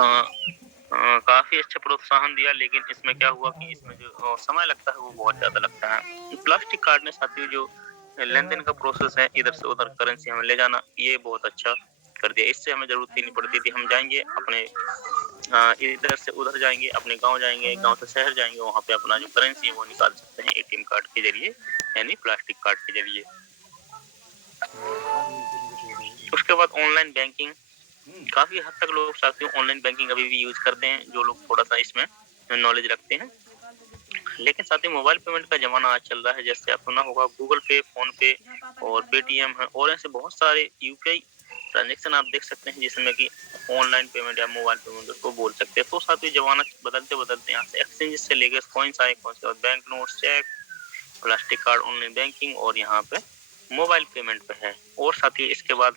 काफ़ी अच्छा प्रोत्साहन दिया, लेकिन इसमें क्या हुआ कि इसमें जो समय लगता है वो बहुत ज़्यादा लगता है। प्लास्टिक कार्ड ने साथियों जो लेन-देन का प्रोसेस है, इधर से उधर करेंसी हमें ले जाना, ये बहुत अच्छा कर दिया। इससे हमें ज़रूरत ही नहीं पड़ती थी। हम जाएँगे अपने इधर से उधर जाएँगे, अपने गाँव जाएँगे, गाँव से शहर जाएँगे, वहाँ पे अपना जो करेंसी है वो निकाल सकते हैं एटीएम कार्ड के ज़रिए, यानी प्लास्टिक कार्ड के ज़रिए। उसके बाद ऑनलाइन बैंकिंग, काफ़ी हद तक लोग साथियों ऑनलाइन बैंकिंग अभी भी यूज़ करते हैं, जो लोग थोड़ा-सा इसमें नॉलेज रखते हैं। लेकिन साथियों मोबाइल पेमेंट का ज़माना आज चल रहा है, जैसे आप सुना होगा गूगल पे, फ़ोन पे और पेटीएम है और ऐसे बहुत सारे यूपीआई ट्रांज़ैक्शन आप देख सकते हैं, जिसमें कि ऑनलाइन पेमेंट या मोबाइल पेमेंट उसको बोल सकते हैं। तो साथियों ज़माना बदलते-बदलते यहाँ से एक्सचेंजेस से लेके कॉइन्स आए, कॉइन्स के बाद bank notes, cheque, plastic card, online banking और यहाँ पे मोबाइल पेमेंट पे है। और साथ ही इसके बाद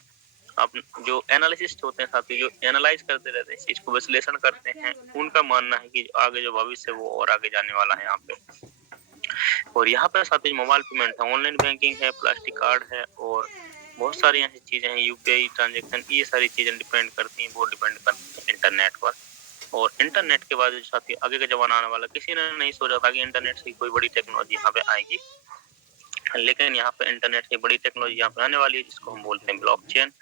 आप जो एनालिसिस्ट होते हैं साथी, जो एनालाइज करते रहते हैं, इस चीज़ को विश्लेषण करते हैं, उनका मानना है कि आगे जो भविष्य है वो और आगे जाने वाला है यहाँ पे। और यहाँ पे साथी मोबाइल पेमेंट है, ऑनलाइन बैंकिंग है, प्लास्टिक कार्ड है और बहुत सारी ऐसी चीज़ें हैं, यूपीआई ट्रांज़ैक्शन, ये सारी चीज़ें डिपेंड करती हैं, वो डिपेंड करती हैं इंटरनेट पर। और इंटरनेट के बाद जो साथी आगे का ज़माना आने वाला, किसी ने नहीं सोचा था कि इंटरनेट से कोई बड़ी टेक्नोलॉजी यहाँ पे आएगी। लेकिन यहाँ पे इंटरनेट की बड़ी टेक्नोलॉजी यहाँ पे आने वाली है, जिसको हम बोलते हैं ब्लॉकचेन।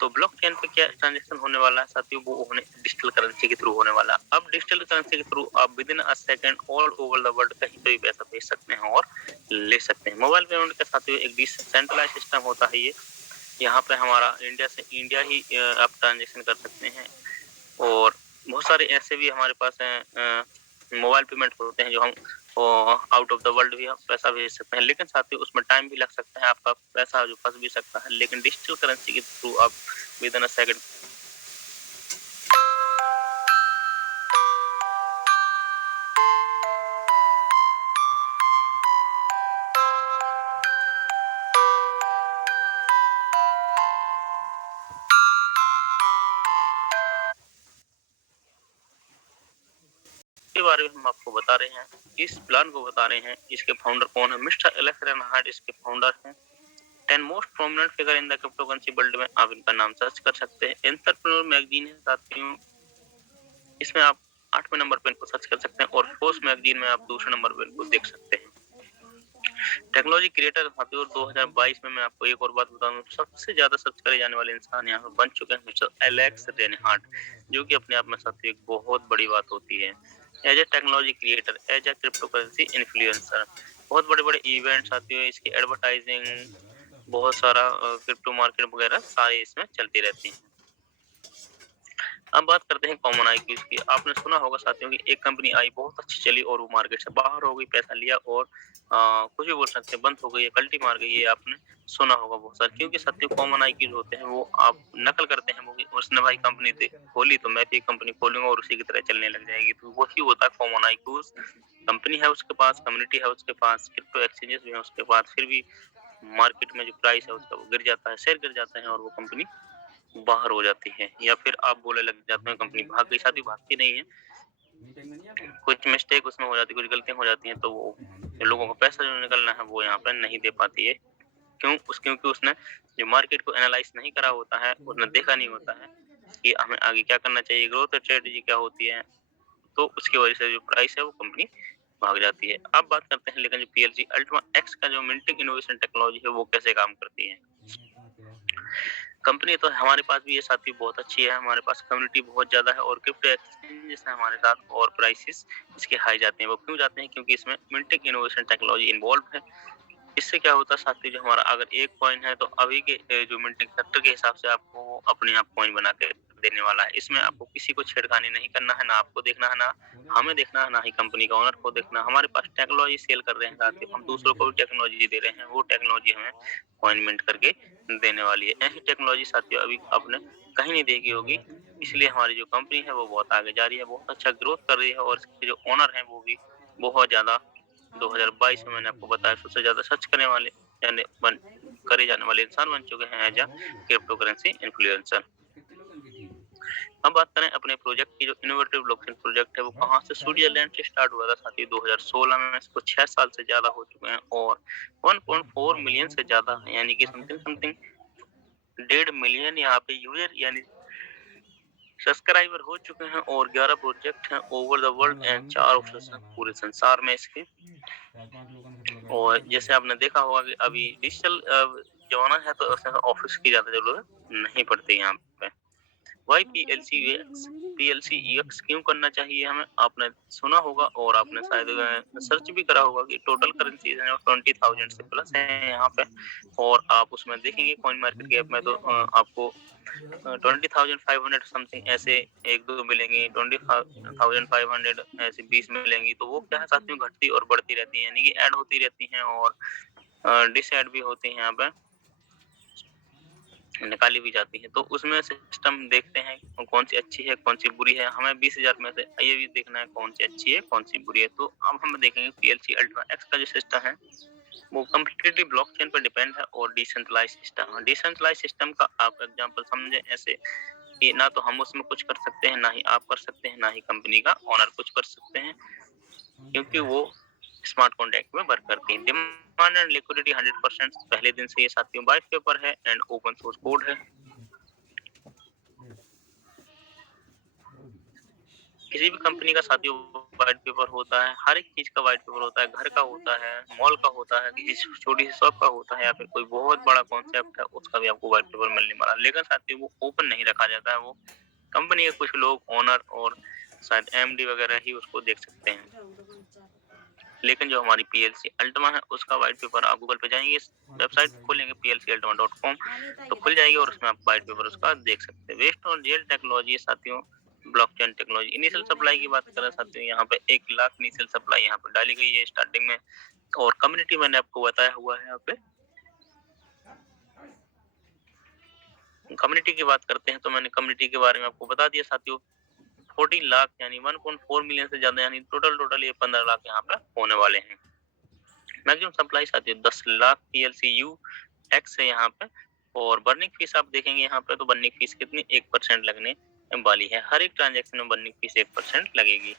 तो ब्लॉकचेन पे क्या ट्रांज़ैक्शन होने वाला है साथियों, वो होने डिजिटल करेंसी के थ्रू होने वाला है। अब डिजिटल करेंसी के थ्रू आप within a second all over the world कहीं पे भी पैसा भेज सकते हैं और ले सकते हैं। मोबाइल पेमेंट के साथियों एक डिसेंट्रलाइज़ सिस्टम होता है ये। यहाँ पे हमारा इंडिया से इंडिया ही आप ट्रांज़ैक्शन कर सकते हैं और बहुत सारे ऐसे भी हमारे पास हैं मोबाइल पेमेंट होते हैं, जो हम आउट ऑफ द वर्ल्ड भी हम पैसा भेज सकते हैं, लेकिन साथ ही उसमें टाइम भी लग सकता है, आपका पैसा जो फँस भी सकता है, लेकिन डिजिटल करेंसी के थ्रू आप विदिन अ सेकंड के बारे में हम आपको बता रहे हैं, इस प्लान को बता रहे हैं, इसके फाउंडर कौन है? मिस्टर एलेक्स रेनहार्ड इसके फाउंडर हैं। 10 most prominent figure in the cryptocurrency world में आप इनका नाम सर्च कर सकते हैं। एंटरप्रेन्योर मैगज़ीन है साथियों, इसमें आप 8वें नंबर पे इनको सर्च कर सकते हैं और फोर्ब्स मैगज़ीन में आप दूसरे नंबर पे इनको देख सकते हैं। टेक्नोलॉजी क्रिएटर साथियों 2022 में मैं आपको एक और बात बता दूं, सबसे ज्यादा सर्च करे जाने वाले इंसान यहाँ पे बन चुके हैं मिस्टर एलेक्स रेनहार्ड, जो कि अपने आप में साथियों एक बहुत बड़ी बात होती है। As a technology creator, as a crypto currency influencer, बहुत बड़े बड़े इवेंट साथियों, इसकी एडवर्टाइजिंग, बहुत सारा क्रिप्टो मार्केट वगैरह सारे इसमें चलती रहती हैं। अब बात करते हैं कॉमन आईक्यूज की। आपने सुना होगा साथियों कि एक कंपनी आई, बहुत अच्छी चली और वो मार्केट से बाहर हो गई, पैसा लिया और कुछ भी बोल सकते हैं, बंद हो गई है, कल्टी मार गई, ये आपने सुना होगा बहुत सारे। क्योंकि साथियों कॉमन आईक्यूज होते हैं, वो आप नकल करते हैं, वो कि उसने भाई कंपनी खोली तो मैं भी कंपनी खोलूंगा और उसी की तरह चलने लग जाएगी। तो वही होता है कॉमन आईक्यूज। कंपनी है उसके पास, कम्युनिटी है उसके पास, क्रिप्टो एक्सचेंजेस भी है उसके पास, फिर भी मार्केट में जो प्राइस है उसका वो गिर जाता है, शेयर गिर जाते हैं और वो कंपनी बाहर हो जाती है, या फिर आप बोलने लग जाते हैं कंपनी भाग गई। साथ ही भागती नहीं है, कुछ मिस्टेक उसमें हो जाती है, कुछ गलतियां हो जाती हैं, तो वो लोगों को पैसा जो निकलना है वो यहाँ पे नहीं दे पाती है। क्योंकि उसने जो मार्केट को एनालाइज नहीं करा होता है, उसने देखा नहीं होता है कि हमें आगे क्या करना चाहिए, ग्रोथ स्ट्रेटेजी क्या होती है, तो उसकी वजह से जो प्राइस है वो कंपनी भाग जाती है। अब बात करते हैं लेकिन जो पीएलजी अल्टीमा एक्स का जो मिंटिंग इनोवेशन टेक्नोलॉजी है वो कैसे काम करती है। कंपनी तो हमारे पास भी ये साथी बहुत अच्छी है, हमारे पास कम्युनिटी बहुत ज़्यादा है और क्रिप्टो एक्सचेंजेस है हमारे साथ और प्राइसेस इसके हाई जाते हैं। वो क्यों जाते हैं? क्योंकि इसमें मिंटिंग इनोवेशन टेक्नोलॉजी इन्वॉल्व है। इससे क्या होता है साथी, जो हमारा अगर एक कॉइन है तो अभी के जो मिंटिंग फैक्टर के हिसाब से आपको वो अपने आप कॉइन बना के देने वाला है। इसमें आपको किसी को छेड़खानी नहीं करना है, ना आपको देखना है, ना हमें देखना है, ना ही कंपनी का ओनर को देखना है। हमारे पास टेक्नोलॉजी सेल कर रहे हैं साथी, हम दूसरों को भी टेक्नोलॉजी दे रहे हैं, वो टेक्नोलॉजी हमें कॉइन मिंट करके देने वाली है। ऐसी टेक्नोलॉजी साथियों अभी आपने कहीं नहीं देखी होगी, इसलिए हमारी जो कंपनी है वो बहुत आगे जा रही है, बहुत अच्छा ग्रोथ कर रही है और इसके जो ओनर हैं वो भी बहुत ज़्यादा 2022 में मैंने आपको बताया सबसे ज़्यादा सर्च करने वाले यानी करे जाने वाले इंसान बन चुके हैं as a crypto currency influencer. हम बात करें अपने प्रोजेक्ट की, जो इनोवेटिव ब्लॉकचेन प्रोजेक्ट है वो कहाँ से, स्विट्जरलैंड से स्टार्ट हुआ था साथी 2016 में। इसको 6 साल से ज़्यादा हो चुके हैं और 1.4 मिलियन से ज़्यादा यानी कि समथिंग समथिंग 1.5 मिलियन यहाँ पे यूजर यानी सब्सक्राइबर हो चुके हैं और 11 प्रोजेक्ट हैं over the world and 4 office हैं पूरे संसार में इसके। और जैसे आपने देखा होगा कि अभी डिजिटल जमाना है तो ऑफिस की ज्यादा जरूरत नहीं पड़ती यहाँ पे। वाई पीएलसी यूएक्स क्यों करना चाहिए हमें, आपने सुना होगा और आपने शायद सर्च भी करा होगा कि टोटल करेंसी है 20,000 से प्लस है यहाँ पे। और आप उसमें देखेंगे कॉइन मार्केट कैप में तो आपको 20,500 समथिंग ऐसे एक दो मिलेंगी, 20,500 ऐसे 20 मिलेंगी। तो वो क्या है साथियों, घटती और बढ़ती रहती है, यानी कि ऐड होती रहती हैं और डिस ऐड भी होती है यहाँ पे, निकाली भी जाती है। तो उसमें सिस्टम देखते हैं कौन सी अच्छी है कौन सी बुरी है। हमें 20,000 में से ये भी देखना है कौन सी अच्छी है कौन सी बुरी है। तो अब हम देखेंगे पीएलसी अल्ट्रा एक्स का जो सिस्टम है वो कम्प्लीटली ब्लॉकचेन पर डिपेंड है और डिसेंट्रलाइज्ड सिस्टम है। डिसेंट्रलाइज्ड सिस्टम का आप एग्जांपल समझे ऐसे कि ना तो हम उसमें कुछ कर सकते हैं, ना ही आप कर सकते हैं, ना ही कंपनी का ओनर कुछ कर सकते हैं, क्योंकि वो स्मार्ट कॉन्ट्रैक्ट में वर्क करती है। डिमांड एंड लिक्विडिटी 100% पहले दिन से ये साथियों वाइट पेपर है एंड ओपन सोर्स कोड है। किसी भी कंपनी का साथियों व्हाइट पेपर होता है, हर एक चीज का व्हाइट पेपर होता है, घर का होता है, मॉल का होता है, किसी छोटी सी शॉप का होता है, या फिर कोई बहुत बड़ा कॉन्सेप्ट है उसका भी आपको व्हाइट पेपर मिलने वाला। लेकिन साथियों वो ओपन नहीं रखा जाता है, वो कंपनी के कुछ लोग ओनर और शायद एमडी वगैरह ही उसको देख सकते हैं। लेकिन जो हमारी पीएलसी अल्टिमा है उसका व्हाइट पेपर आप गूगल पे जाएंगे, वेबसाइट खोलेंगे plcaltima.com तो खुल जाएगी और उसमें आप व्हाइट पेपर उसका देख सकते हैं। वेस्ट ऑन रियल टेक्नोलॉजी साथियों, ब्लॉकचेन टेक्नोलॉजी। इनिशियल सप्लाई की बात करें साथियों, यहाँ पे 1 लाख इनिशियल सप्लाई यहाँ पे डाली गई है स्टार्टिंग में। और कम्युनिटी मैंने आपको बताया हुआ है यहाँ पे। कम्युनिटी की बात करते हैं तो मैंने कम्युनिटी के बारे में आपको बता दिया साथियों। 14 लाख यानी 1.4 मिलियन से ज्यादा, यानी टोटल ये 15 लाख यहाँ पे होने वाले हैं। मैक्सिमम सप्लाई साथियों 10 लाख पीएलसीयू एक्स है यहाँ पे। और बर्निंग फीस आप देखेंगे यहाँ पे तो बर्निंग फीस कितनी 1% लगने वाली है। हर एक ट्रांजैक्शन में बर्निंग फीस 1% लगेगी।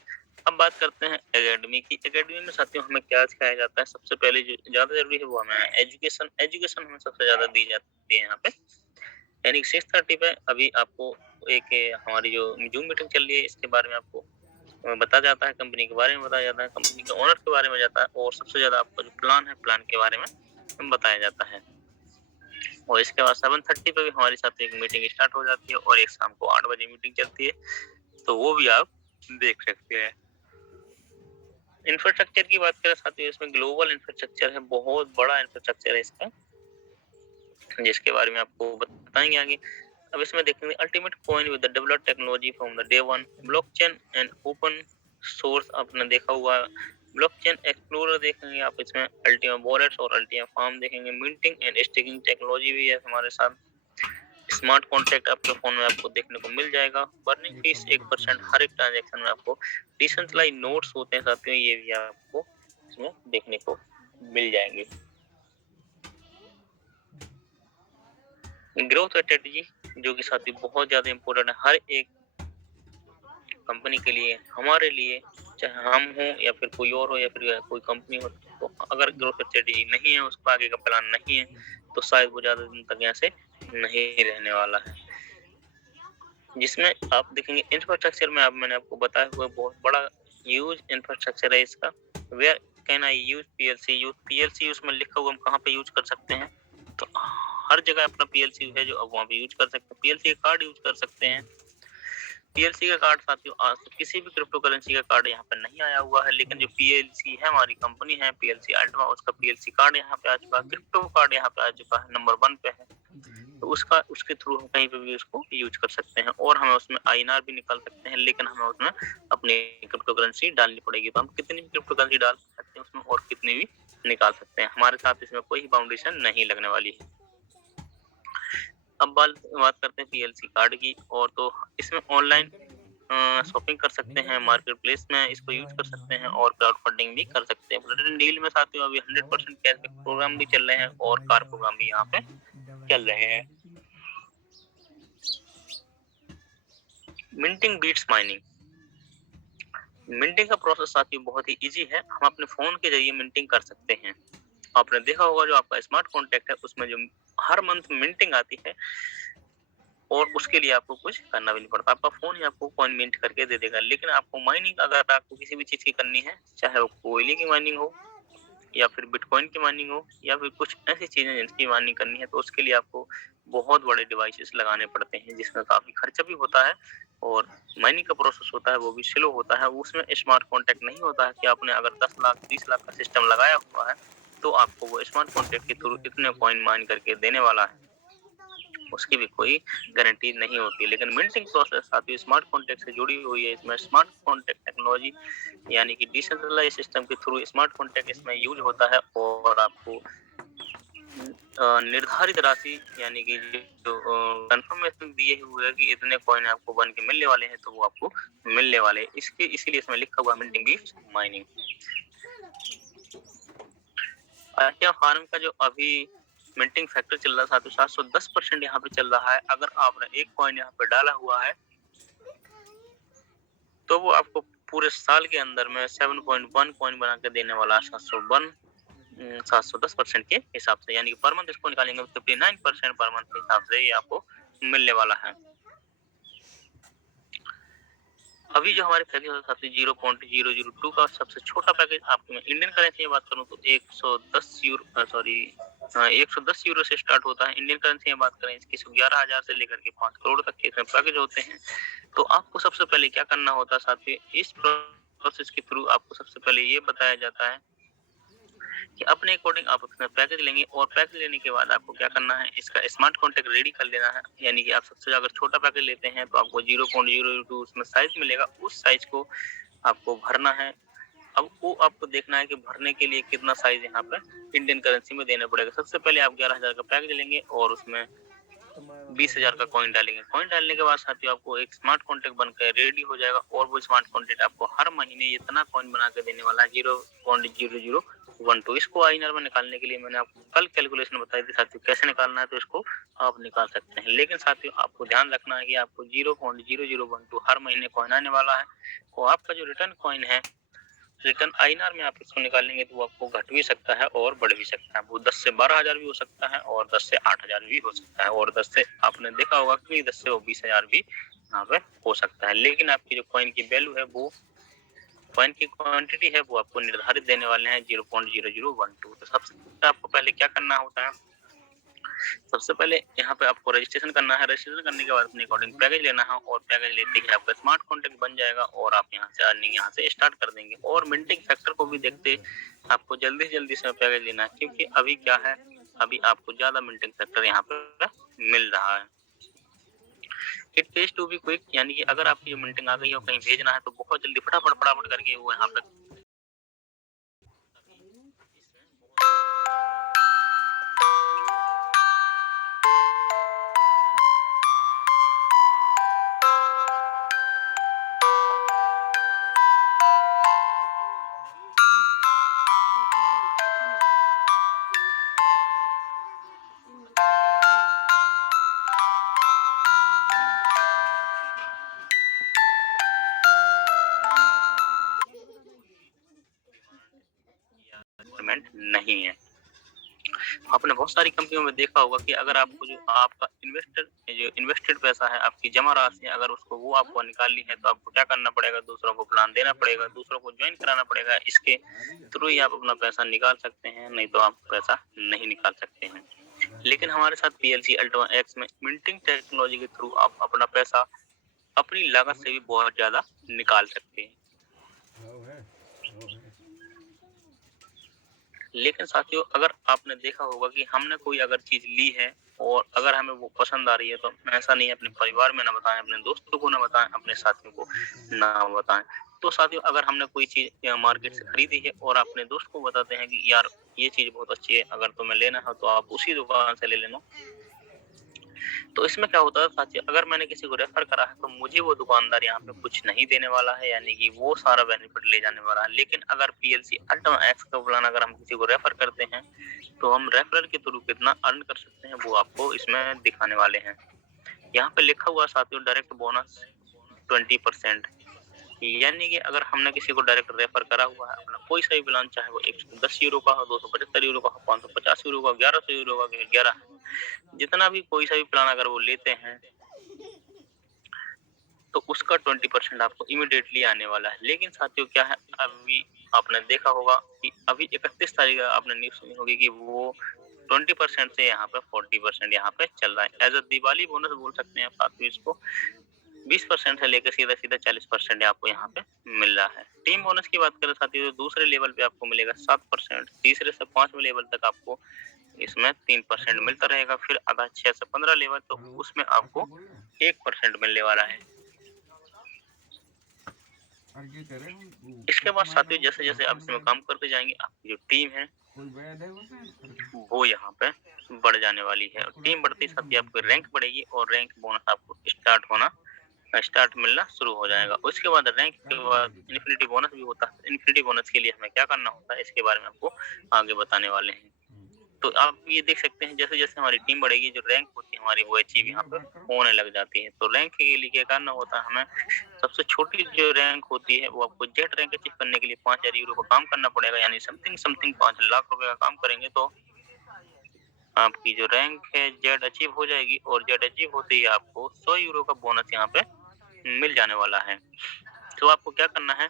अब बात करते हैं एकेडमी की। एकेडमी में साथियों हमें क्या सिखाया जाता है, सबसे पहले जो ज्यादा जरूरी है वो हमें एजुकेशन हमें सबसे ज्यादा दी जाती है यहाँ पे। यानी 6:30 पे अभी आपको एक हमारी जो जूम मीटिंग चल रही है इसके बारे में आपको बताया जाता है, कंपनी के बारे में बताया जाता है, कंपनी के ओनर के बारे में जाता है, और सबसे ज्यादा आपका जो प्लान है प्लान के बारे में बताया जाता है। और इसके बाद 7:30 पे भी हमारे साथ एक मीटिंग स्टार्ट हो जाती है और एक शाम को 8 बजे मीटिंग चलती है, तो वो भी आप देख सकते हैं। इंफ्रास्ट्रक्चर की बात करें साथियों, इसमें ग्लोबल इंफ्रास्ट्रक्चर है, बहुत बड़ा इंफ्रास्ट्रक्चर है इसका, जिसके बारे में आपको बताएंगे आगे। अब इसमें देखेंगे ultimate coin with the developed technology from the day one, blockchain and open source आपने देखा हुआ। ब्लॉकचेन एक्सप्लोरर देखेंगे आप, इसमें अल्टीमा वॉलेट्स और अल्टीमा फार्म देखेंगे। मिंटिंग एंड स्टेकिंग टेक्नोलॉजी भी है हमारे साथ। स्मार्ट कॉन्ट्रैक्ट आपके फोन में आपको देखने को मिल जाएगा। बर्निंग फीस 1% हर एक ट्रांजैक्शन में आपको। डिसेंट्रलाइज नोट्स होते हैं साथियों, ये भी आपको इसमें देखने को मिल जाएंगे। ग्रोथ स्ट्रेटेजी जो कि साथियों बहुत ज्यादा इंपॉर्टेंट है हर एक कंपनी के लिए, हमारे लिए, चाहे हम हो या फिर कोई और हो या फिर कोई कंपनी हो। तो अगर ग्रोथ स्ट्रेटेजी नहीं है, उसका आगे का प्लान नहीं है, तो शायद वो ज्यादा दिन तक यहाँ से नहीं रहने वाला है। जिसमें आप देखेंगे इंफ्रास्ट्रक्चर में, आप मैंने आपको बताया हुआ बहुत बड़ा यूज इंफ्रास्ट्रक्चर है इसका। Where can I use PLC उसमें लिखा हुआ हम कहाँ पे यूज कर सकते हैं, तो हर जगह अपना पीएलसी है जो अब वहाँ पे यूज कर सकते हैं। पीएलसी का कार्ड यूज कर सकते हैं। पीएलसी का कार्ड साथियों आज तो किसी भी क्रिप्टो करेंसी का कार्ड यहाँ पे नहीं आया हुआ है, लेकिन जो पीएलसी है हमारी कंपनी है पीएलसी अल्टिमा, उसका पीएलसी कार्ड यहाँ पे आ चुका है, क्रिप्टो कार्ड यहाँ पे आ चुका है, नंबर 1 पे है। तो उसके थ्रू हम कहीं पे भी उसको यूज कर सकते हैं और हमें उसमें आईएनआर भी निकाल सकते हैं, लेकिन हमें उसमें अपनी क्रिप्टो करेंसी डालनी पड़ेगी। तो हम कितनी भी क्रिप्टो करेंसी डाल सकते हैं उसमें और कितनी भी निकाल सकते हैं, हमारे साथ इसमें कोई बाउंडेशन नहीं लगने वाली है। अब बात करते हैं पीएलसी कार्ड की, और तो इसमें ऑनलाइन शॉपिंग कर सकते हैं, मार्केट प्लेस में इसको यूज कर सकते हैं और क्राउड फंडिंग भी कर सकते हैं। ब्लड डील में साथियों अभी 100% कैशबैक प्रोग्राम भी चल रहे हैं और कार प्रोग्राम भी यहाँ पे चल रहे हैं। Minting beats mining. मिंटिंग का प्रोसेस साथियों बहुत ही इजी है, हम अपने फोन के जरिए मिंटिंग कर सकते हैं। आपने देखा होगा जो आपका स्मार्ट कॉन्ट्रैक्ट है उसमें जो हर मंथ मिंटिंग आती है, और उसके लिए आपको कुछ करना भी नहीं पड़ता। आपका फ़ोन ही आपको कॉइन मिंट करके दे देगा। लेकिन आपको माइनिंग अगर आपको किसी भी चीज़ की करनी है, चाहे वो कोयले की माइनिंग हो या फिर बिटकॉइन की माइनिंग हो या फिर कुछ ऐसी चीज़ें जिनकी माइनिंग करनी है, तो उसके लिए आपको बहुत बड़े डिवाइसेस लगाने पड़ते हैं, जिसमें काफ़ी खर्चा भी होता है और माइनिंग का प्रोसेस होता है वो भी स्लो होता है। उसमें स्मार्ट कॉन्ट्रैक्ट नहीं होता है कि आपने अगर 10 लाख 20 लाख का सिस्टम लगाया हुआ है, तो आपको वो स्मार्ट कॉन्ट्रैक्ट के थ्रू इतने कॉइन माइन करके देने वाला है। उसकी भी कोई गारंटी नहीं होती। लेकिन मिंटिंग प्रोसेस साथ स्मार्ट कॉन्ट्रैक्ट से जुड़ी हुई है। इसमें स्मार्ट कॉन्ट्रैक्ट टेक्नोलॉजी यानी कि डिसेंट्रलाइज सिस्टम के थ्रू स्मार्ट कॉन्ट्रैक्ट इसमें यूज होता है और आपको निर्धारित राशि यानी कि जो कंफर्मेशन दिए हुए है कि इतने कॉइन आपको बन के मिलने वाले हैं, तो वो आपको मिलने वाले हैं। इसके इसीलिए इसमें लिखा हुआ मिंटिंग बीट्स माइनिंग। आर्टिया फार्म का जो अभी मिंटिंग फैक्टर चल रहा था, तो 710% यहाँ पे चल रहा है। अगर आपने एक कॉइन यहाँ पे डाला हुआ है, तो वो आपको पूरे साल के अंदर में 7.1 कॉइन बना के देने वाला है। 710% के हिसाब से, यानी कि पर मंथ इसको निकालेंगे 59% पर मंथ के हिसाब से ये आपको मिलने वाला है। अभी जो हमारे पैकेज है सबसे 0.002 का सबसे छोटा पैकेज, आपको मैं इंडियन करेंसी में बात करूं तो 110 यूरो से स्टार्ट होता है। इंडियन करेंसी में बात करें इसकी 11,000 से लेकर के 5 करोड़ तक के इसमें पैकेज होते हैं। तो आपको सबसे पहले क्या करना होता है साथियों, इस प्रोसेस के थ्रू आपको सबसे पहले ये बताया जाता है कि अपने अकॉर्डिंग आप अपना पैकेज लेंगे और पैकेज लेने के बाद आपको क्या करना है, इसका स्मार्ट कॉन्ट्रैक्ट रेडी कर लेना है। यानी कि आप सबसे अगर छोटा पैकेज लेते हैं तो आपको 0.002 उसमें साइज मिलेगा, उस साइज को आपको भरना है। अब वो आपको देखना है कि भरने के लिए कितना साइज यहाँ पे इंडियन करेंसी में देना पड़ेगा। सबसे पहले आप 11,000 का पैकेज लेंगे और उसमें 20,000 का कॉइन डालेंगे। कॉइन डालने के बाद साथियों आपको एक स्मार्ट कॉन्ट्रैक्ट बनकर रेडी हो जाएगा और वो स्मार्ट कॉन्ट्रैक्ट आपको हर महीने इतना कॉइन बना के देने वाला है 0.0012। इसको आईएनआर में निकालने के लिए मैंने आपको कल कैलकुलेशन बताई थी साथियों, कैसे निकालना है, तो इसको आप निकाल सकते हैं। लेकिन साथियों आपको ध्यान रखना है कि आपको 0.0012 हर महीने कॉइन आने वाला है और आपका जो रिटर्न कॉइन है, रिटर्न आईएनआर में आप इसको निकालेंगे तो वो आपको घट भी सकता है और बढ़ भी सकता है। वो 10 से 12,000 भी हो सकता है और 10 से 8,000 भी हो सकता है और 10 से आपने देखा होगा कि 10 से 20,000 भी यहाँ पे हो सकता है। लेकिन आपकी जो कॉइन की वैल्यू है, वो कॉइन की क्वांटिटी है, वो आपको निर्धारित देने वाले हैं 0.0012। तो सबसे आपको पहले क्या करना होता है, सबसे पहले यहाँ पे आपको रजिस्ट्रेशन करना है। रजिस्ट्रेशन करने के बाद अपने अकॉर्डिंग पैकेज लेना है और पैकेज लेते ही आपका स्मार्ट कॉन्ट्रैक्ट बन जाएगा और आप यहाँ से अर्निंग यहाँ से स्टार्ट कर देंगे। और मिंटिंग फैक्टर को भी देखते आपको जल्दी से जल्दी से पैकेज लेना है, क्योंकि अभी क्या है, अभी आपको ज्यादा मिंटिंग फैक्टर यहाँ पे मिल रहा है। It pays to be quick, यानी कि अगर आपकी जो मिंटिंग आ गई हो, कहीं भेजना है तो बहुत जल्दी फटाफट फटाफट करके वो यहाँ पे नहीं है। आपने बहुत सारी कंपनियों में देखा होगा कि अगर आपको जो आपका जो इन्वेस्टेड पैसा है, आपकी जमा राशि है, अगर उसको वो आपको निकालनी है तो आपको क्या करना पड़ेगा, दूसरों को प्लान देना पड़ेगा, दूसरों को ज्वाइन कराना पड़ेगा। इसके थ्रू ही आप अपना पैसा निकाल सकते हैं, नहीं तो आप पैसा नहीं निकाल सकते हैं। लेकिन हमारे साथ पीएलसी अल्ट्रा एक्स में मिंटिंग टेक्नोलॉजी के थ्रू आप अपना पैसा अपनी लागत से भी बहुत ज्यादा निकाल सकते हैं। लेकिन साथियों अगर आपने देखा होगा कि हमने कोई अगर चीज ली है और अगर हमें वो पसंद आ रही है, तो ऐसा नहीं है अपने परिवार में ना बताएं, अपने दोस्तों को ना बताएं, अपने साथियों को ना बताएं। तो साथियों अगर हमने कोई चीज मार्केट से खरीदी है और अपने दोस्त को बताते हैं कि यार ये चीज बहुत अच्छी है, अगर तुम्हें लेना है तो आप उसी दुकान से ले लेना, तो इसमें क्या होता है साथियों, अगर मैंने किसी को रेफर करा है तो मुझे वो दुकानदार यहाँ पे कुछ नहीं देने वाला है, यानी कि वो सारा बेनिफिट ले जाने वाला है। लेकिन अगर पीएलसी अल्ट्रा एक्स का प्लान अगर हम किसी को रेफर करते हैं, तो हम रेफरल के थ्रू कितना अर्न कर सकते हैं वो आपको इसमें दिखाने वाले हैं। यहाँ पे लिखा हुआ साथियों डायरेक्ट बोनस 20%, यानी कि अगर हमने किसी को डायरेक्ट रेफर करा हुआ है अपना कोई सा भी प्लान, चाहे वो 110 यूरो का हो, 275 यूरो का हो, 550 यूरो का, 1100 यूरो का, 11 जितना भी कोई सा भी प्लान अगर वो लेते हैं, तो उसका 20% आपको इमीडिएटली आने वाला है। लेकिन साथियों क्या है, अभी आपने देखा होगा कि अभी 31 तारीख आपने न्यूज़ सुनी होगी कि वो 20% से यहाँ पे 40% यहाँ पे चल रहा है। एज़ अ दिवाली बोनस बोल सकते हैं साथियों इसको। 20% से लेकर सीधा-सीधा 40% आपको यहाँ पे मिल रहा है। टीम बोनस की बात करें साथियों, तो दूसरे लेवल पे आपको मिलेगा 7%, तीसरे से 5वें लेवल तक आपको इसमें 3% मिलता रहेगा। फिर अगर 6 से 15 लेवल तो उसमें आपको 1% मिलने वाला है। इसके बाद साथियों जैसे-जैसे आप इसमें काम करते जाएँगे, आपकी जो टीम है वो यहाँ पे बढ़ जाने वाली है। टीम बढ़ते ही साथ ही आपकी रैंक बढ़ेगी और रैंक बोनस आपको स्टार्ट मिलना शुरू हो जाएगा। उसके बाद रैंक के बाद इन्फिनिटी बोनस भी होता है। इन्फिनिटी बोनस के लिए हमें क्या करना होता है, इसके बारे में आपको आगे बताने वाले हैं। तो आप ये देख सकते हैं जैसे-जैसे हमारी टीम बढ़ेगी, जो रैंक होती है हमारी वो अचीव यहाँ पे होने लग जाती है। तो रैंक के लिए क्या करना होता है हमें, सबसे छोटी जो रैंक होती है वो आपको जेड रैंक अचीव करने के लिए 5000 यूरो का काम करना पड़ेगा, यानी समथिंग 5 लाख रुपए का काम करेंगे तो आपकी जो रैंक है जेड अचीव हो जाएगी और जेड अचीव होते ही आपको 100 यूरो का बोनस यहाँ पे मिल जाने वाला है। तो आपको क्या करना है,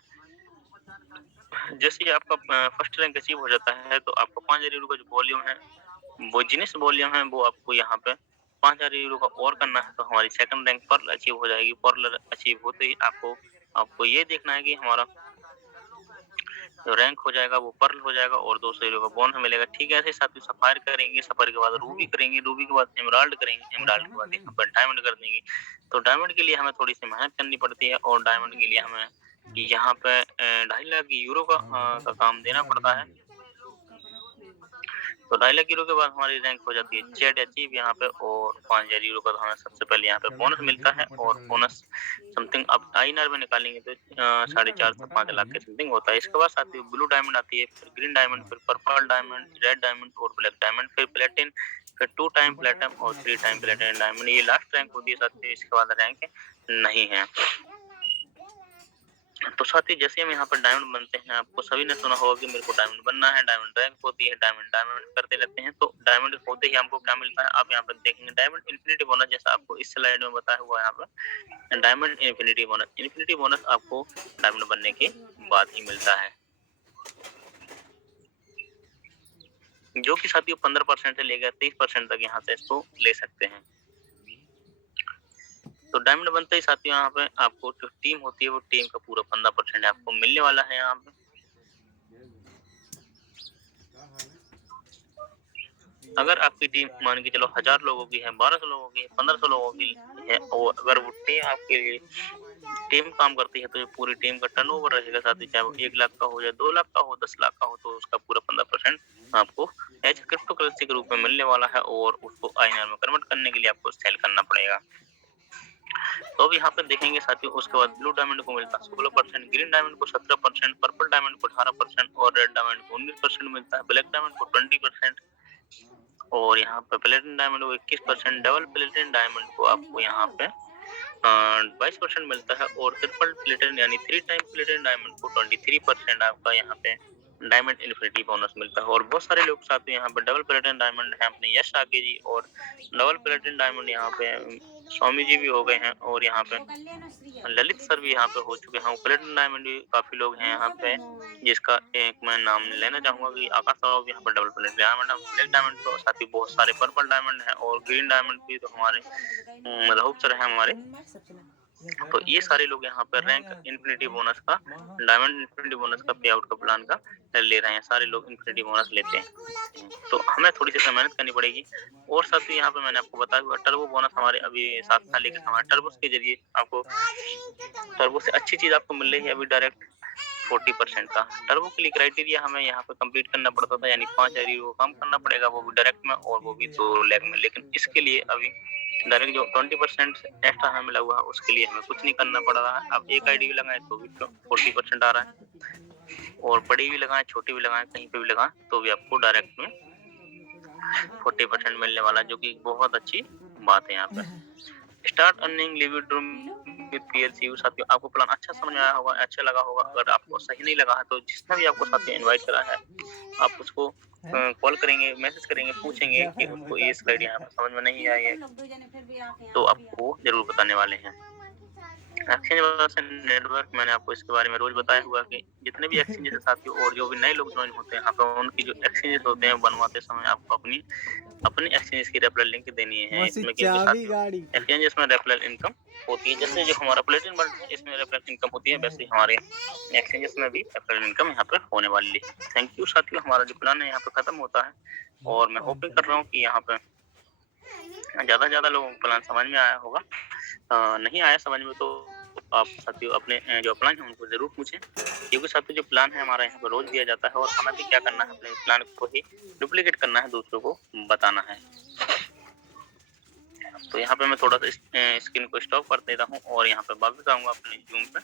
जैसे ही आपका फर्स्ट रैंक अचीव हो जाता है तो आपको 5000 यूरो का जो वॉल्यूम है, वो जिनिस वॉल्यूम है वो आपको यहाँ पे 5000 यूरो का और करना है तो हमारी सेकंड रैंक पर्ल अचीव हो जाएगी। पर्ल अचीव होते ही आपको आपको ये देखना है कि हमारा जो रैंक हो जाएगा वो पर्ल हो जाएगा और 200 यूरो का बोनस मिलेगा। ठीक है, ऐसे ही साथ ही सफायर करेंगे, सफायर के बाद रूबी करेंगे, रूबी के बाद एमराल्ड करेंगे, एमराल्ड के बाद यहाँ पर डायमंड कर देंगे। तो डायमंड के लिए हमें थोड़ी सी मेहनत करनी पड़ती है और डायमंड के लिए हमें यहाँ पे 2.5 लाख यूरो का काम देना पड़ता है। तो 2.5 लाख यूरो के बाद हमारी रैंक हो जाती है जेड अचीव यहाँ पे और 5000 यूरो का तो हमें सबसे पहले यहाँ पे बोनस मिलता है और बोनस समथिंग आप आईएनआर में निकालेंगे तो 4.5 से 5 लाख के समथिंग होता है। इसके बाद साथ ही ब्लू डायमंड आती है, फिर ग्रीन डायमंड, फिर पर्पल डायमंड, रेड डायमंड और ब्लैक डायमंड, फिर प्लेटिन, फिर 2 टाइम प्लेटिनम और 3 टाइम प्लेटिनम डायमंड। ये लास्ट रैंक होती है साथियों, इसके बाद रैंक नहीं है। तो साथ ही जैसे हम यहाँ पर डायमंड बनते हैं, आपको सभी ने सुना होगा कि मेरे को डायमंड बनना है, डायमंड रैंक होती है, डायमंड करते रहते हैं। तो डायमंड होते ही हमको क्या मिलता है, आप यहाँ पर देखेंगे डायमंड इन्फिनिटी बोनस, जैसा आपको इस स्लाइड में बताया हुआ है यहाँ पर डायमंड इन्फिनिटी बोनस आपको डायमंड बनने के बाद ही मिलता है, जो कि साथियों 15% से लेकर 30% तक यहाँ से इसको ले सकते हैं। तो डायमंड बनते ही साथियों यहाँ पे आपको जो टीम होती है वो टीम का पूरा 15% आपको मिलने वाला है यहाँ पे। अगर आपकी टीम मान के चलो 1000 लोगों की है, 1200 लोगों की है, 1500 लोगों की है और अगर वो टीम आपके लिए टीम काम करती है तो जो पूरी टीम का टर्नओवर रहेगा साथियों, चाहे वो 1 लाख का हो या 2 लाख का हो, 10 लाख का हो, तो उसका पूरा 15% आपको एज क्रिप्टो करेंसी के रूप में मिलने वाला है और उसको आईएनआर में कन्वर्ट करने के लिए आपको सेल करना पड़ेगा। तो अब यहाँ पे देखेंगे साथियों, उसके बाद ब्लू डायमंड को मिलता है 16%, ग्रीन डायमंड को 17%, पर्पल डायमंड को 18% और रेड डायमंड को 19% मिलता है, ब्लैक डायमंड को 20% और यहाँ पे प्लेटिनम डायमंड को 21%, डबल प्लेटिनम डायमंड को आपको यहाँ पे 22% मिलता है और ट्रिपल प्लेटिनम यानी 3 टाइम प्लेटिनम डायमंड को 23% आपका यहाँ पे डायमंड इन्फिनिटी बोनस मिलता है। और बहुत सारे लोग साथ में यहाँ पे डबल प्लेटिनम डायमंड है अपने यश आगे जी और डबल प्लेटिनम डायमंड यहाँ पे स्वामी जी भी हो गए हैं और यहाँ पे ललित सर भी यहाँ पे हो चुके हैं। प्लेटिनम डायमंड भी काफी लोग हैं यहाँ पे, जिसका एक मैं नाम लेना चाहूंगा कि आकाश राव भी यहाँ पर double platinum diamond, black diamond तो साथ ही बहुत सारे पर्पल डायमंड है और ग्रीन डायमंड भी तो हमारे राहुल सर है हमारे। तो ये सारे लोग यहाँ पर रैंक इन्फिनिटी बोनस का डायमंड इन्फिनिटी बोनस का पे आउट का प्लान का ले रहे हैं, सारे लोग इन्फिनिटी बोनस लेते हैं। तो हमें थोड़ी सी मेहनत करनी पड़ेगी और साथ ही यहाँ पे मैंने आपको बताया हुआ टर्बो बोनस हमारे अभी 7 साल लेकर हमारे टर्बो के जरिए आपको टर्बो से अच्छी चीज आपको मिल रही है अभी डायरेक्ट 40% का। टर्बो के लिए क्राइटेरिया हमें यहाँ पे कंप्लीट करना पड़ता था, यानी 5000 यूरो काम करना पड़ेगा, वो भी डायरेक्ट में और वो भी 2 लाख में। लेकिन इसके लिए अभी डायरेक्ट जो 20% एक्स्ट्रा हमें मिला हुआ है उसके लिए हमें कुछ नहीं करना पड़ रहा है। अब एक आईडी भी लगाएं तो भी 40% आ रहा है और बड़ी भी लगाएं छोटी भी लगाएं कहीं पे भी लगाएं तो भी आपको डायरेक्ट में 40% मिलने वाला है, जो कि बहुत अच्छी बात है। यहाँ पे start earning levied room with PLCU साथियों, आपको प्लान अच्छा समझ में आया होगा, अच्छा लगा होगा। अगर आपको सही नहीं लगा है तो जिसने भी आपको साथियों इनवाइट करा है आप उसको कॉल करेंगे, मैसेज करेंगे, पूछेंगे कि उसको ये स्लाइड यहाँ पे समझ में नहीं आई है तो आपको जरूर बताने वाले हैं। एक्सचेंज वर्सेस नेटवर्क मैंने आपको इसके बारे में रोज बताया हुआ कि जितने भी एक्सचेंजेस है साथियों और जो भी नए लोग ज्वाइन होते हैं यहाँ पे उनकी जो एक्सचेंजेस होते हैं बनवाते समय आपको अपनी अपनी एक्सचेंज की रेफरल लिंक देनी है इसमें, क्योंकि साथियों एक्सचेंजेस में रेफरल इनकम होती है। जैसे जो हमारा प्लेटिनम बंडल है इसमें रेफरल इनकम होती है, वैसे हमारे एक्सचेंजेस में भी रेफरल इनकम यहाँ पे होने वाली है। थैंक यू साथियों, हमारा जो प्लान है यहाँ पे खत्म होता है और मैं होपिंग कर रहा हूँ कि यहाँ पे ज्यादा से ज्यादा लोगों को प्लान समझ में आया होगा। नहीं आया समझ में तो आप साथियों अपने जो प्लान है उनको जरूर पूछें, क्योंकि साथियों जो प्लान है हमारा यहाँ पर रोज दिया जाता है और हमें भी क्या करना है अपने प्लान को ही डुप्लीकेट करना है, दूसरों को बताना है। तो यहाँ पे मैं थोड़ा सा स्क्रीन को स्टॉप कर देता हूँ और यहाँ पे वापस आऊंगा अपने जूम पे।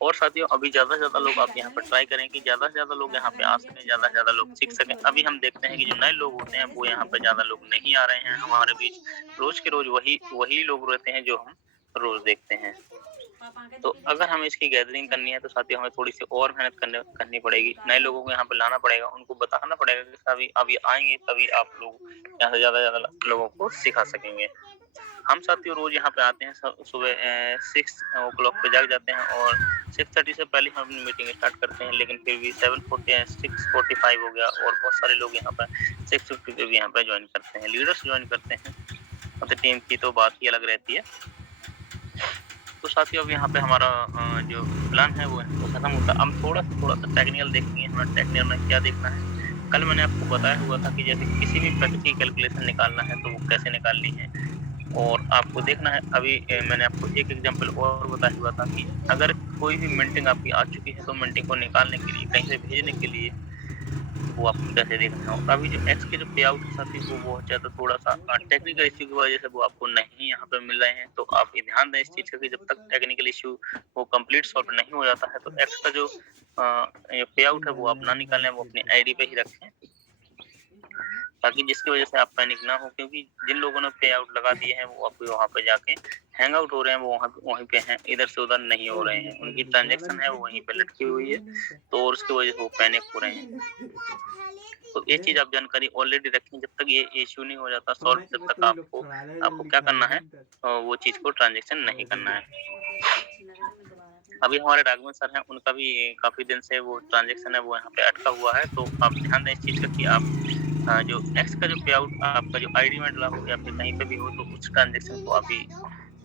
और साथियों अभी ज्यादा से ज्यादा लोग आप यहाँ पर ट्राई करें कि ज्यादा से ज्यादा लोग यहाँ पे आ सकें, ज्यादा से ज्यादा लोग सीख सकें। अभी हम देखते हैं कि जो नए लोग होते हैं वो यहाँ पे ज्यादा लोग नहीं आ रहे हैं हमारे बीच, रोज के रोज वही लोग रहते हैं जो हम रोज देखते हैं। तो अगर हमें इसकी गैदरिंग करनी है तो साथियों हमें थोड़ी सी और मेहनत करनी पड़ेगी, नए लोगों को यहाँ पे लाना पड़ेगा, उनको बताना पड़ेगा कि अभी आएंगे तभी आप लोग यहाँ से ज्यादा लोगों को सिखा सकेंगे। हम साथियों रोज यहाँ पे आते हैं सुबह 6 o'clock पे जाग जाते हैं और 6:30 से पहले हम अपनी मीटिंग स्टार्ट करते हैं, लेकिन फिर भी 6:45 हो गया और बहुत सारे लोग यहाँ पर 6:50 पे भी यहाँ पे ज्वाइन करते हैं, लीडर्स ज्वाइन करते हैं। मतलब टीम की तो बात ही अलग रहती है। तो साथियों अब यहाँ पे हमारा जो प्लान है वो खत्म होता है। हम थोड़ा सा टेक्निकल देखेंगे, हमें टेक्निकल में क्या देखना है। कल मैंने आपको बताया हुआ था कि जैसे किसी भी फैक्टर की कैलकुलेशन निकालना है तो वो कैसे निकालनी है और आपको देखना है। अभी मैंने आपको एक एग्जांपल और बताया हुआ था कि अगर कोई भी मिंटिंग आपकी आ चुकी है तो मिंटिंग को निकालने के लिए, कहीं से भेजने के लिए वो आपको कैसे देखना है। अभी जो एक्स के जो पे आउट है साथी वो बहुत ज्यादा थोड़ा सा टेक्निकल इश्यू की वजह से वो आपको नहीं यहाँ पे मिल रहे हैं। तो आप ये ध्यान दें इस चीज का कि जब तक टेक्निकल इश्यू वो कंप्लीट सॉल्व नहीं हो जाता है तो एक्स का जो पे आउट है वो आप ना निकालें, वो अपनी आईडी पे ही रखें, ताकि जिसकी वजह से आप पैनिक ना हो। क्योंकि जिन लोगों ने पे आउट लगा दिए हैं वो आप वहाँ पे जाके हैंग आउट हो रहे हैं, वो वहीं पे हैं, इधर से उधर नहीं हो रहे हैं, उनकी ट्रांजेक्शन है वो वहीं पे लटकी हुई है, तो और उसकी वजह से वो पैनिक हो रहे हैं। तो ये चीज आप जानकारी ऑलरेडी रखें, जब तक ये इश्यू नहीं हो जाता सॉल्व तब तक आपको क्या करना है, वो चीज को ट्रांजेक्शन नहीं करना है। अभी हमारे राघवन सर हैं, उनका भी काफी दिन से वो ट्रांजेक्शन है वो यहाँ पे अटका हुआ है। तो आप ध्यान दें इस चीज का कि आप जो एक्स का जो पे आउट आपका जो आईडी में डला हो या फिर कहीं पे भी हो तो उस ट्रांजेक्शन को अभी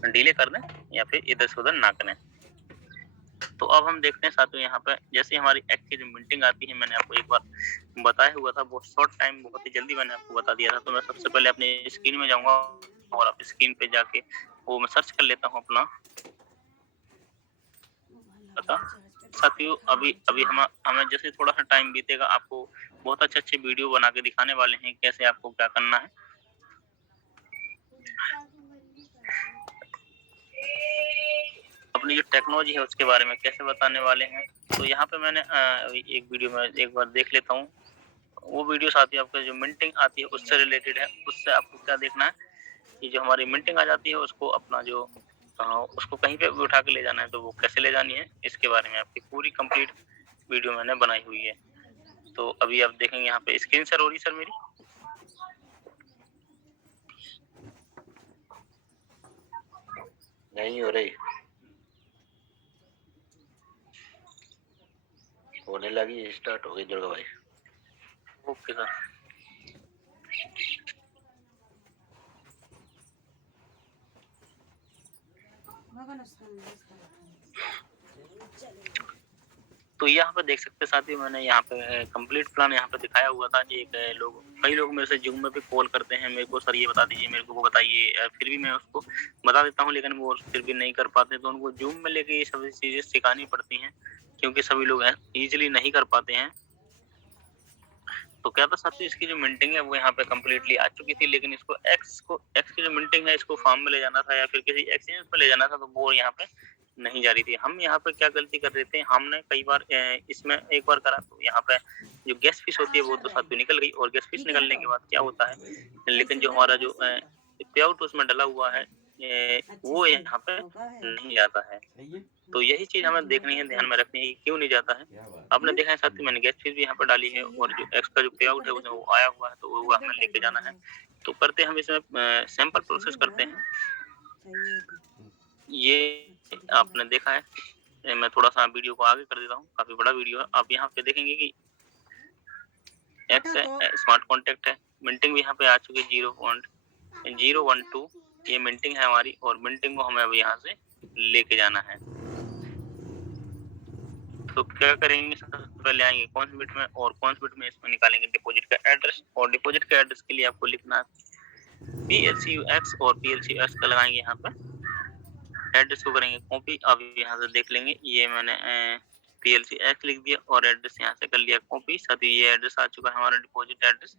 डिले कर दें या फिर इधर से उधर ना करें। तो अब हम देखते हैं साथियों यहाँ पे जैसे हमारी एक्स की जो मिंटिंग आती है, मैंने आपको एक बार बताया हुआ था, बहुत शॉर्ट टाइम बहुत ही जल्दी मैंने आपको बता दिया था। तो मैं सबसे पहले अपनी स्क्रीन में जाऊंगा और आप स्क्रीन पे जाके वो मैं सर्च कर लेता हूँ अपना पता। साथियों अभी अभी हमें जैसे थोड़ा सा टाइम बीतेगा आपको बहुत अच्छे वीडियो बना के दिखाने वाले हैं कैसे आपको क्या करना है। अपनी जो टेक्नोलॉजी है उसके बारे में कैसे बताने वाले हैं। तो यहाँ पे मैंने एक वीडियो में एक बार देख लेता हूँ, वो वीडियो साथियों आपका जो मिंटिंग आती है उससे रिलेटेड है। उससे आपको क्या देखना है कि जो हमारी मिंटिंग आ जाती है उसको अपना जो उसको कहीं पे भी उठा के ले जाना है, तो वो कैसे ले जानी है इसके बारे में आपकी पूरी कंप्लीट वीडियो मैंने बनाई हुई है। तो अभी आप देखेंगे यहाँ पे स्क्रीन सर हो रही सर मेरी, नहीं हो रही, होने लगी, स्टार्ट हो गई दुर्गा भाई। Okay sir. तो यहाँ पे देख सकते हैं साथियों मैंने यहाँ पे कंप्लीट प्लान यहाँ पे दिखाया हुआ था। कई लोग मेरे से जूम में भी कॉल करते हैं, मेरे को सर ये बता दीजिए, मेरे को वो बताइए, फिर भी मैं उसको बता देता हूँ लेकिन वो फिर भी नहीं कर पाते। तो उनको जूम में लेके ये सभी चीजें सिखानी पड़ती हैं क्योंकि सभी लोग इजीली नहीं कर पाते हैं। तो क्या था साथियों इसकी जो मिंटिंग है वो यहाँ पे कम्प्लीटली आ चुकी थी, लेकिन इसको एक्स की जो मिंटिंग है इसको फार्म में ले जाना था या फिर किसी एक्सचेंज पे ले जाना था, तो वो यहाँ पे नहीं जा रही थी। हम यहाँ पे क्या गलती कर रहे थे, हमने कई बार इसमें एक बार करा तो यहाँ पे जो गैस फीस होती है वो तो साथियों निकल गई, और गैस फीस निकलने के बाद क्या होता है, लेकिन जो हमारा जो पे आउट उसमें डला हुआ है वो यहाँ पे नहीं जाता है। तो यही चीज हमें देखनी है, ध्यान में रखनी है कि क्यों नहीं जाता है। आपने देखा है साथी, मैंने गैस फीस भी यहाँ पर डाली है और जो एक्स्ट्रा जो पे आउट है उसमें वो आया हुआ है, तो वो हमें लेके जाना है। तो करते हम इसमें सैंपल प्रोसेस करते हैं। ये आपने देखा है, मैं थोड़ा सा वीडियो को आगे कर देता हूँ, काफी बड़ा वीडियो है। आप यहाँ पे देखेंगे कि एक्स है, स्मार्ट कॉन्टैक्ट है, मिंटिंग भी यहाँ पे आ चुकी है 0.012, ये मिंटिंग है हमारी, और मिंटिंग को हमें अब यहाँ से लेके जाना है। तो क्या करेंगे, सबसे पहले आएंगे कौन बिट में, और कौन बिट में इसमें निकालेंगे डिपॉजिट का एड्रेस, और डिपॉजिट के एड्रेस के लिए आपको लिखना है PLCUX, और PLCUX का लगाएंगे यहाँ पे एड्रेस को करेंगे कॉपी। अब यहाँ से देख लेंगे, ये मैंने PLCUX लिख दिया और एड्रेस यहाँ से कर लिया कॉपी। साथ ही ये एड्रेस आ चुका है हमारा डिपॉजिट एड्रेस,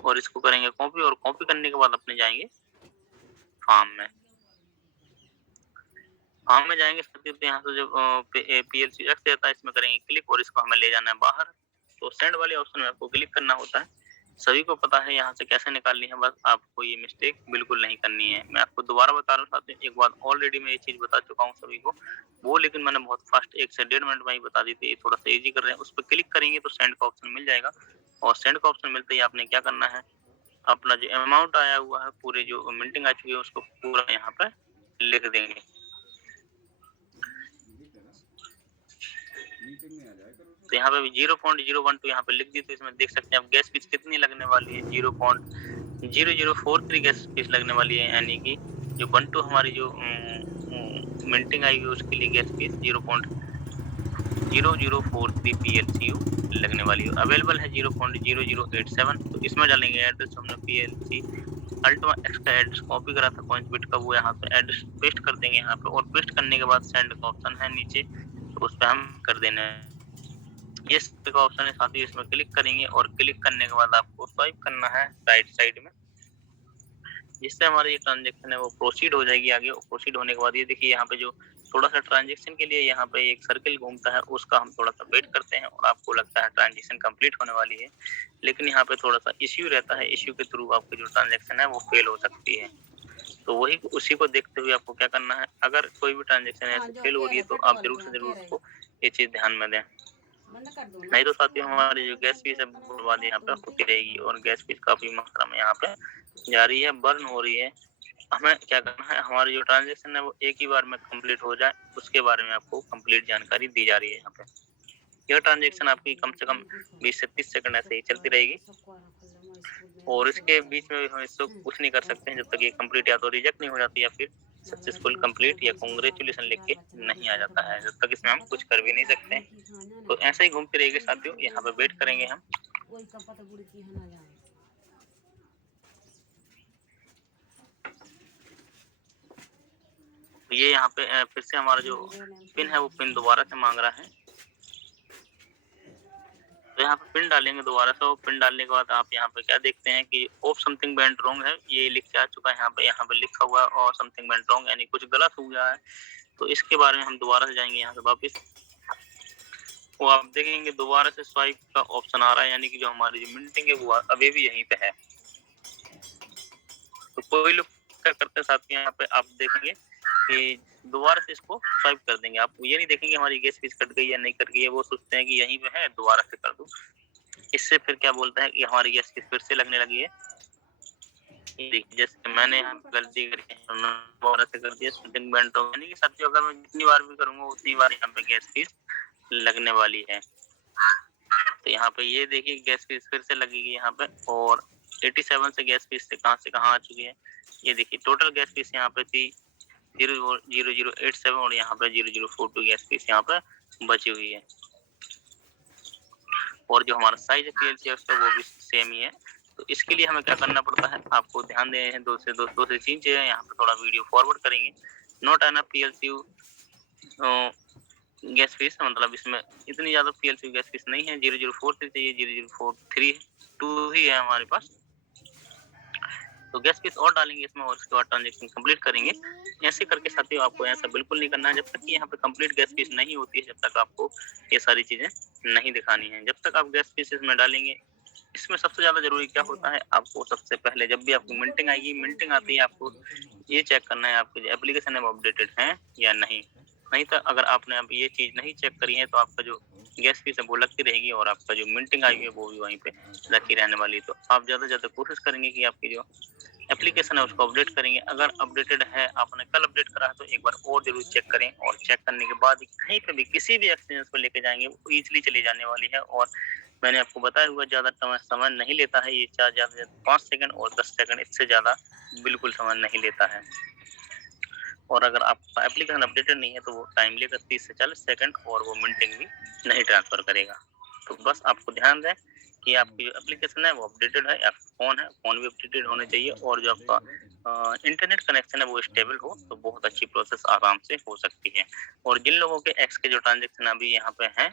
और इसको करेंगे कॉपी, और कॉपी करने के बाद अपने जाएंगे फॉर्म में। फॉर्म में जाएंगे साथी, तो यहाँ से जो PLCUX रहता है इसमें करेंगे क्लिक, और इसको हमें ले जाना है बाहर। तो सेंड वाले ऑप्शन में आपको क्लिक करना होता है। सभी को पता है यहाँ से कैसे निकालनी है, बस आपको ये मिस्टेक बिल्कुल नहीं करनी है। मैं आपको दोबारा बता रहा हूँ साथियों, एक बार ऑलरेडी मैं ये चीज बता चुका हूँ सभी को, वो लेकिन मैंने बहुत फास्ट 1 से 1.5 मिनट में ही बता दी थी। थोड़ा सा इजी कर रहे हैं। उस पर क्लिक करेंगे तो सेंड का ऑप्शन मिल जाएगा, और सेंड का ऑप्शन मिलते ही आपने क्या करना है, अपना जो अमाउंट आया हुआ है, पूरे जो मिंटिंग आ चुकी है उसको पूरा यहाँ पे लिख देंगे। तो यहाँ पे भी 0.012 यहाँ पे लिख दी, तो इसमें देख सकते हैं आप गैस फीस कितनी लगने वाली है, 0.0043 गैस फीस लगने वाली है, यानी कि जो 12 हमारी जो मिंटिंग आई हुई उसके लिए गैस फीस 0.0043 PLCU लगने वाली है। अवेलेबल है 0.0087। तो इसमें डालेंगे एड्रेस, हमने PLC अल्टिमा एक्स का एड्रेस कॉपी करा था कॉइंस बिट का, वो यहाँ पे एड्रेस पेस्ट कर देंगे यहाँ पे, और पेस्ट करने के बाद सेंड का ऑप्शन है नीचे, तो उस पर हम कर देना है। ये का ऑप्शन है साथ ही, इसमें क्लिक करेंगे, और क्लिक करने के बाद आपको स्वाइप करना है राइट साइड में, जिससे हमारी ये ट्रांजेक्शन है वो प्रोसीड हो जाएगी आगे। प्रोसीड होने के बाद ये देखिए यहाँ पे जो थोड़ा सा ट्रांजेक्शन के लिए यहाँ पे एक सर्कल घूमता है, उसका हम थोड़ा सा वेट करते हैं, और आपको लगता है ट्रांजेक्शन कंप्लीट होने वाली है, लेकिन यहाँ पे थोड़ा सा इश्यू रहता है। इश्यू के थ्रू आपकी जो ट्रांजेक्शन है वो फेल हो सकती है। तो वही उसी को देखते हुए आपको क्या करना है, अगर कोई भी ट्रांजेक्शन ऐसे फेल हो रही है तो आप जरूर से जरूर उसको ये चीज ध्यान में दें, नहीं तो साथियों हमारी जो गैस फीस है बर्बाद यहाँ पे होती रहेगी, और गैस फीस काफी मात्रा में यहाँ पे जा रही है, बर्न हो रही है। हमें क्या करना है, हमारी जो ट्रांजेक्शन है वो एक ही बार में कंप्लीट हो जाए, उसके बारे में आपको कंप्लीट जानकारी दी जा रही है यहाँ पे। यह ट्रांजेक्शन आपकी कम से कम 20 से 30 सेकंड ऐसे ही चलती रहेगी, और इसके बीच में हम इसको कुछ नहीं कर सकते हैं जब तक ये कंप्लीट या तो रिजेक्ट नहीं हो जाती, या फिर सक्सेसफुल कंप्लीट या कांग्रेचुलेशन लिख के नहीं आ जाता है, जब तक इसमें हम कुछ कर भी नहीं सकते। तो ऐसे ही घूमती रहेगी साथियों, यहाँ पे वेट करेंगे हम। ये यहाँ पे फिर से हमारा जो पिन है वो पिन दोबारा से मांग रहा है, तो यहाँ पे पिन डालेंगे दोबारा से। पिन डालने के बाद आप यहाँ पे क्या देखते हैं कि ऑफ समथिंग वेंट रॉन्ग है, ये लिख के आ चुका है यहाँ पे लिखा हुआ है और समथिंग वेंट रॉन्ग, यानी कुछ गलत हो गया है। तो इसके बारे में हम दोबारा से जाएंगे यहाँ से वापस, वो आप देखेंगे दोबारा से स्वाइप का ऑप्शन आ रहा है, यानी कि जो हमारी जो मिंटिंग है वो अभी भी यहीं पे है। तो कोई लोग क्या करते हैं साथ यहाँ पे आप देखेंगे कि दोबारा से इसको स्वाइप कर देंगे, आप ये नहीं देखेंगे हमारी गैस फीस कट गई या नहीं कट गई है, वो सोचते हैं कि यहीं पे है दोबारा से कर दूं। इससे फिर क्या बोलता है कि हमारी गैस फीस फिर से लगने लगी है। जैसे मैंने यहाँ गलती करी दोबारा से कर दिया, समथिंग वेंट रॉन्ग, यानी कि साथियों अगर मैं जितनी बार भी करूंगा उतनी बार यहाँ पे गैस फीस लगने वाली है। तो यहाँ पे ये देखिए गैस फीस फिर से लगेगी यहाँ पे, और 87 से गैस फीस से कहाँ आ चुकी है, ये देखिए टोटल गैस फीस यहाँ पे थी 00087, और यहाँ पे 0042 गैस फीस यहाँ पे बची हुई है, और जो हमारा साइज है PLCUX का वो भी सेम ही है। तो इसके लिए हमें क्या करना पड़ता है, आपको ध्यान देने हैं दो से तीन चीजें, यहाँ पे थोड़ा वीडियो फॉरवर्ड करेंगे। Not enough PLCU gas fees, मतलब इसमें इतनी ज्यादा PLCU गैस फीस नहीं है, 0043 चाहिए, 0042 ही है हमारे पास। तो गैस फीस और डालेंगे इसमें, और उसके बाद ट्रांजेक्शन कंप्लीट करेंगे। ऐसे करके साथियों आपको ऐसा बिल्कुल नहीं करना है, जब तक कि यहाँ पे कंप्लीट गैस फीस नहीं होती है, जब तक आपको ये सारी चीजें नहीं दिखानी है। जब तक आप गैस फीस इसमें डालेंगे इसमें सबसे ज़्यादा ज़रूरी क्या होता है, आपको सबसे पहले जब भी आपकी मिंटिंग आएगी, मिंटिंग आते ही आपको ये चेक करना है आपके जो एप्लीकेशन है वो अपडेटेड है या नहीं। नहीं तो अगर आपने अब ये चीज़ नहीं चेक करी है तो आपका जो गैस फीस है वो लगती रहेगी और आपका जो मिंटिंग आई है वो भी वहीं पे रखी रहने वाली है। तो आप ज़्यादा से ज़्यादा कोशिश करेंगे कि आपकी जो एप्लीकेशन है उसको अपडेट करेंगे। अगर अपडेटेड है, आपने कल अपडेट करा है तो एक बार और ज़रूर चेक करें और चेक करने के बाद कहीं पे भी किसी भी एक्सचेंज पे लेके जाएँगे वो ईज़िली चली जाने वाली है और मैंने आपको बताया हुआ ज़्यादा समय नहीं लेता है ये चार्ज ज़्यादा से ज़्यादा 5 सेकंड और 10 सेकंड, इससे ज़्यादा बिल्कुल समय नहीं लेता है। और अगर आपका एप्लीकेशन अपडेटेड नहीं है तो वो टाइम लेगा 30 से 40 सेकंड और वो मिंटिंग भी नहीं ट्रांसफ़र करेगा। तो बस आपको ध्यान दें कि आपकी जो एप्लीकेशन है वो अपडेटेड है, आपका फ़ोन भी अपडेटेड होना चाहिए और जो आपका इंटरनेट कनेक्शन है वो स्टेबल हो तो बहुत अच्छी प्रोसेस आराम से हो सकती है। और जिन लोगों के एक्स के जो ट्रांज़ैक्शन अभी यहाँ पे हैं,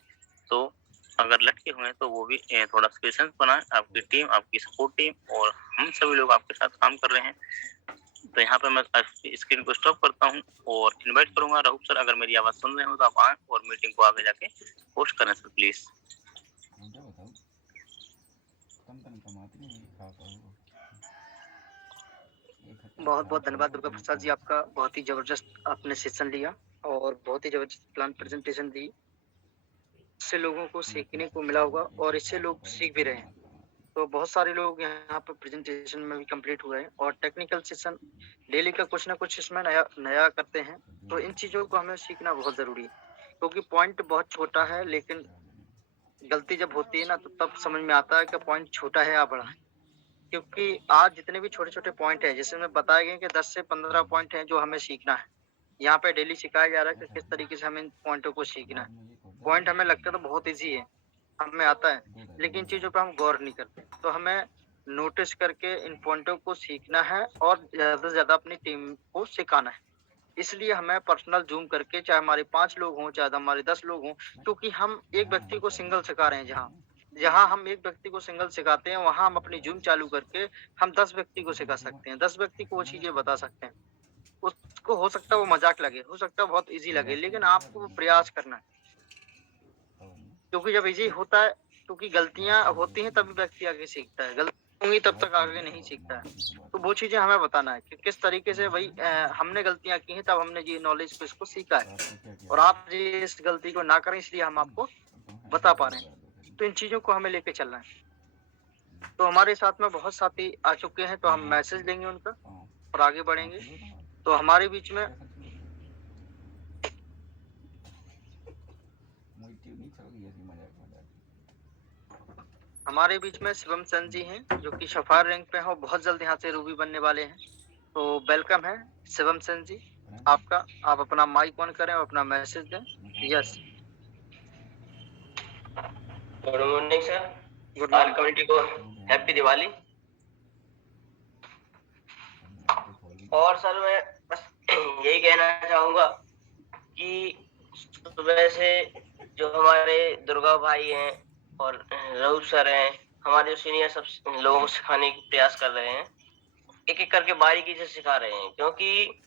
तो अगर लटके हुए हैं तो वो भी थोड़ा पेशेंस बनाएँ, आपकी टीम, आपकी सपोर्ट टीम और हम सभी लोग आपके साथ काम कर रहे हैं। तो यहाँ पे मैं स्क्रीन को स्टॉप करता हूँ और इनवाइट करूँगा राहुल सर, अगर मेरी आवाज़ सुन रहे हो तो आप आएँ और मीटिंग को आगे जाके होस्ट करें सर प्लीज़। बहुत बहुत धन्यवाद दुर्गा प्रसाद जी, आपका बहुत ही जबरदस्त आपने सेशन लिया और बहुत ही जबरदस्त प्लान प्रेजेंटेशन दी। इससे लोगों को सीखने को मिला होगा और इससे लोग सीख भी रहे हैं। तो बहुत सारे लोग यहाँ पर प्रेजेंटेशन में भी कंप्लीट हुए हैं और टेक्निकल सेशन डेली का कुछ ना कुछ इसमें नया नया करते हैं। तो इन चीज़ों को हमें सीखना बहुत ज़रूरी है, क्योंकि पॉइंट बहुत छोटा है, लेकिन गलती जब होती है ना तो तब समझ में आता है कि पॉइंट छोटा है या बड़ा है। क्योंकि आज जितने भी छोटे-छोटे पॉइंट हैं, जिसमें बताए गए कि 10 से 15 पॉइंट हैं जो हमें सीखना है। यहाँ पे डेली सिखाया जा रहा है कि किस तरीके से हमें इन पॉइंटों को सीखना है। पॉइंट हमें लगता तो बहुत ईज़ी है, हमें आता है, लेकिन इन चीज़ों पे हम गौर नहीं करते। तो हमें नोटिस करके इन पॉइंटों को सीखना है और ज़्यादा से ज़्यादा अपनी टीम को सिखाना है। इसलिए हमें पर्सनल ज़ूम करके, चाहे हमारे 5 लोग हों, चाहे हमारे 10 लोग हों, क्योंकि हम एक व्यक्ति को सिंगल सिखा रहे हैं जहाँ। जहाँ हम एक व्यक्ति को सिंगल सिखाते हैं, वहाँ हम अपनी ज़ूम चालू करके हम 10 व्यक्ति को सिखा सकते हैं, 10 व्यक्ति को वो चीज़ें बता सकते हैं। उसको हो सकता है वो मज़ाक लगे, हो सकता है बहुत ईज़ी लगे, लेकिन आपको वो प्रयास करना है। क्योंकि जब ईज़ी होता है, क्योंकि गलतियाँ होती हैं तभी व्यक्ति आगे सीखता है, गलती होंगी तब तक आगे नहीं सीखता है। तो वो चीज़ें हमें बताना है कि किस तरीके से भई हमने गलतियाँ की हैं, तब हमने ये नॉलेज को इसको सीखा है और आप ये इस गलती को ना करें, इसलिए हम आपको बता पा रहे हैं। तो इन चीज़ों को हमें लेके चलना है। तो हमारे साथ में बहुत साथी आ चुके हैं, तो हम मैसेज लेंगे उनका और आगे बढ़ेंगे। तो हमारे बीच में शिवम चंद जी हैं, जो कि सफायर रैंक पे हैं और बहुत जल्द यहाँ से रूबी बनने वाले हैं। तो वेलकम है शिवम चंद जी आपका। आप अपना माइक ऑन करें और अपना मैसेज दें। Yes. Good morning sir, good all morning. Community को हैप्पी दिवाली। और सर मैं बस यही कहना चाहूँगा कि सुबह से जो हमारे दुर्गा भाई हैं और रऊफ सर हैं, हमारे सीनियर सब लोगों को सिखाने की प्रयास कर रहे हैं, एक-एक करके बारीकी से सिखा रहे हैं, क्योंकि